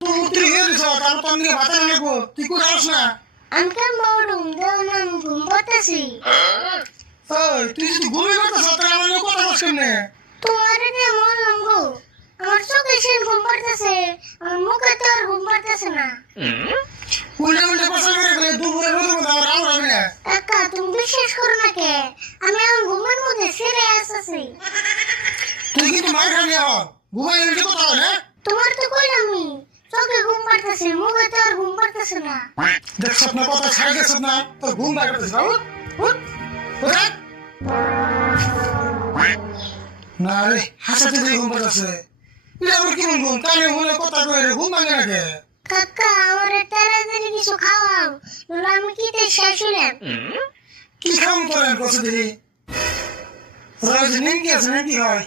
তুই গেছিস তাহলে তো আমি ভাতা নেবো তুই কোথাও আস না আঙ্কেল মরুম দেও না আমি ঘুম পাতাছি ওই তুই যদি ঘুমিয়ে পড়তেছ তাহলে আমার লোক কথা বলছিস না তোমার দিয়ে মরলাম গো আমার চোখে সে ঘুম পাড়তেছে আমার মুখে তো আর ঘুম পাড়তেছে না উল্টা উল্টা কথা করে গেলে দুপুরে রোদ মধ্যে আমার আউট হবে না কাকা তুমি বিশ্বাস করো না কে আমি এখন ঘুমের মধ্যে সিরিয়াস আছি তুই কিন্তু মার খাবি এখন ঘুমাই গেলে কথা হয় না তোমার তো কইলাম আমি চোখে ঘুম পাড়তেছে মুখে তো আর ঘুম পাড়তেছে না দেখছ না কথা ছাড় গেছ না তো ঘুম ভাই করতেছ না উঠ উঠ না রে হাসাতে দিয়ে ঘুম পাড়তেছে এটা আমার কি ঘুম কানে মনে কথা কয়ে ঘুম ভাঙে নাকি কাকা আমার তাড়াতাড়ি কিছু খাওয়াও নইলে আমি কিতে শেষ হইলাম কি খাম করেন কষ্ট দিদি রোজ নিমকি আছে নাকি হয়